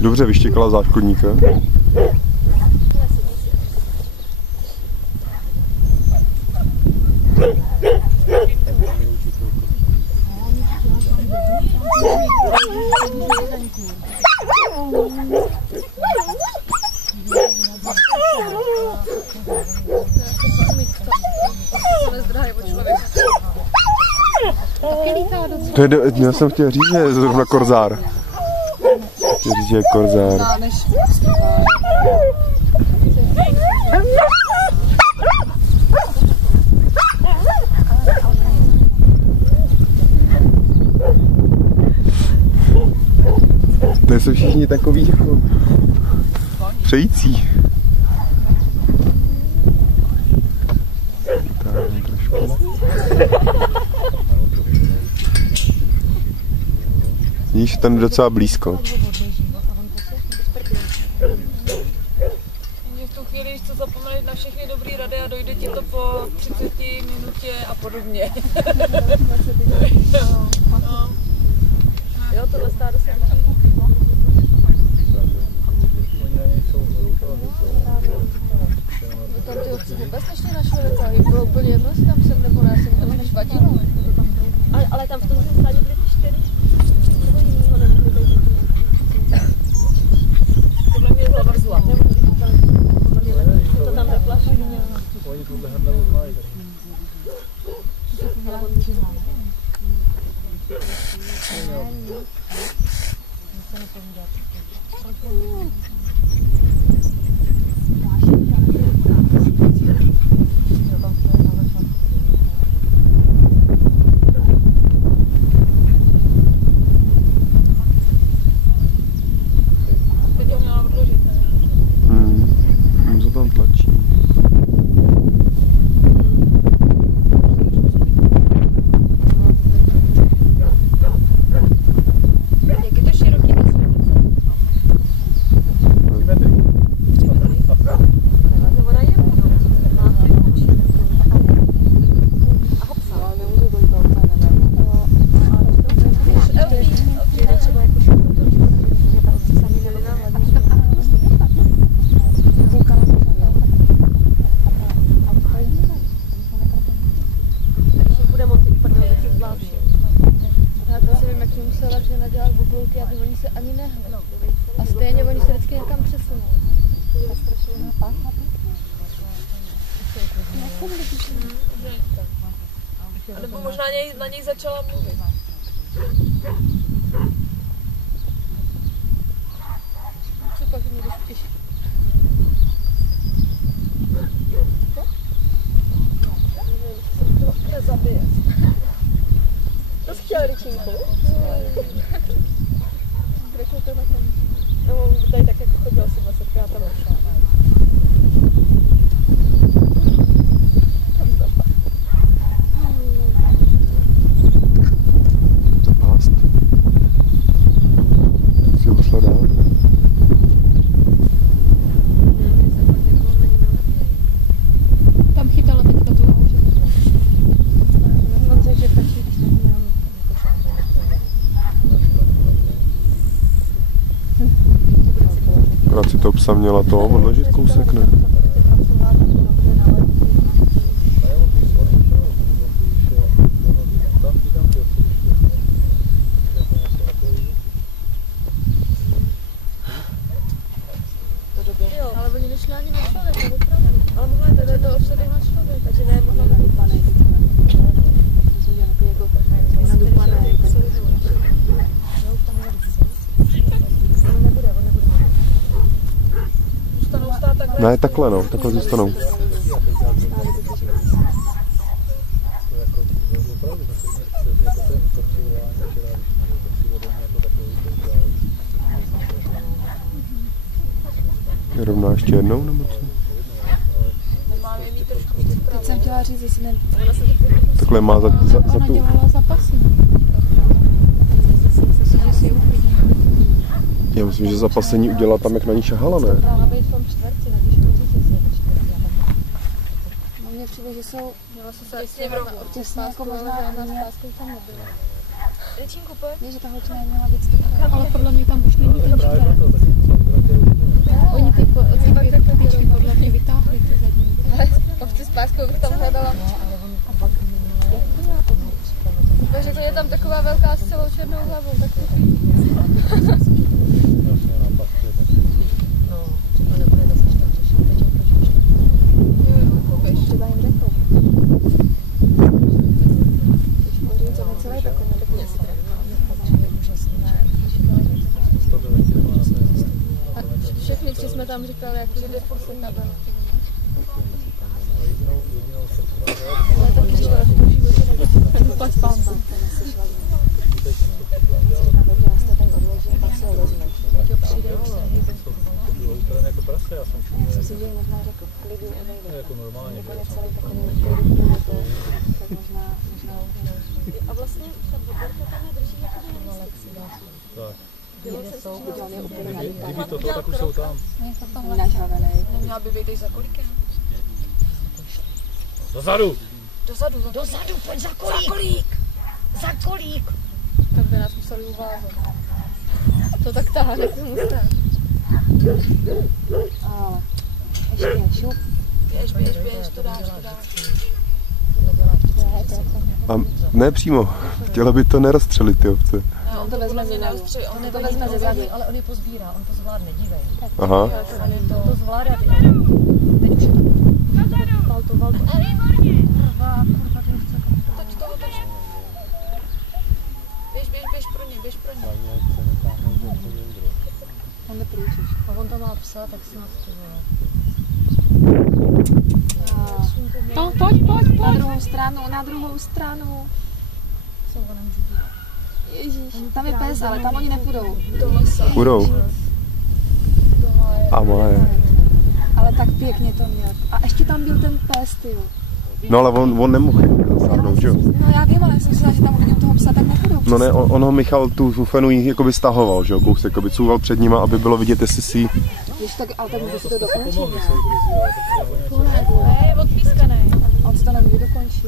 Dobře vyštěkala záškodníka. To je, já jsem chtěl říct, že je zrovna korzár. Chtěl říct, že je korzár. To jsou všichni takový jako přející. Vidíš, tam docela blízko. V tu chvíli, když to zapomeneš na všechny dobrý rady a dojde ti to po 30 minutě a podobně. Jo, tohle stádo se tam ty ovce vůbec nešli na člověka, jim bylo úplně jedno, jestli tam jsem nebo ne, já jsem tam než vadilo. Ale tam v tom stádě byly ty 4. Nebo jinýho nemohli dojít. Podle mě zamrzla. To tam zaplaší. Oni tuhle hrnelu znají. Nebo možná na něj začala mluvit. Co pak mě jdeš těšit? To zabije. To jsi chtěla ryčinku? Řeknu to na tom. No, tady tak jako chodila si 20krát tam našla. Akorát si to psa měla to odležit kousek, ne? Jo, ale oni nešli ani na člověka, opravdu. Ale mohla jde to obsadit na člověk, takže ne, mohla nadupanej. Ne, takhle no, takhle zůstanou. Rovná ještě jednou, nebo co? Teď jsem chtěla říct, jestli ne... Takhle má za tu... Ona dělala zapasy. Já myslím, že zapasení udělala tam, jak na ní šahala, ne? Mně přijde, že jsou těsně jako možná jedna z páskou tam nebyla. Ličinku, pojď. Je, že ta holčina měla víc taková. Ale podle mě tam už není ten příběh. Oni ty tyčky podle mě vytáhli ty zadní. Ale ovce s páskou bych tam hledala. Takže to je tam taková velká s celou černou hlavou, tak to Třeba jim řekl. Když to necelé takové, tak mě si a všechny tři jsme tam říkali, jako, že jde furt se kabel. Ale taky říkala, že to už životě nebude. Pojď spát. Já jsem si dělal možná řekl, klidu odejde. Jako normálně. A vlastně ta boborka tam drží jako Tak. Kdyby to tak už jsou tam. nažravený. Neměla by být za kolikem? Dozadu! Dozadu, pojď za kolik! Za kolik! Tak by nás museli uvázat. To tak táhne k tomu stranu. Ale ještě šup. Běž, to dáš. A ne přímo. Chtěla by to nerozstřelit ty ovce. On to vezme ze zadu. On to vezme ze zadu. Ale on je pozbírá, on to zvládne, dívej. Aha. On to zvládá, ty. Teď už je to. Val to. Kurva, ty chce. Otoč. Běž pro ně. On jde průčíš. A on to má psa, tak snad to vole. Pojď. Na druhou stranu. Co ho nemůžu být? Ježíš, tam je pes, ale tam oni nepůjdou. Půjdou. A moje. Ale tak pěkně to měl. A ještě tam byl ten pes, tyjo. No ale on nemohl zasáhnout, že jo? No já vím, ale jsem si že tam uvidím toho psa, tak nepůjdou. No ne, on ho Michal tu fenu jakoby stahoval, že jo? Kousek, jakoby couval před nima, aby bylo vidět, jestli si... Když tak, ale tak může si to dokončit, ne? Ne, je odpískaný. On si to nemůže dokončit.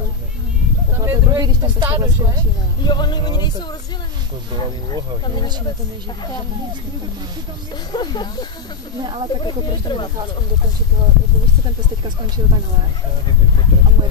Tam je druhý, druhý když ten pes stádo, to že? skončí, ne? Jo, oni nejsou rozdělení. Tam není vůbec. Ne, ale tak jako proč to nenechá aspoň dokončit toho, jako víš co, ten pes teďka skončil takhle. A moje...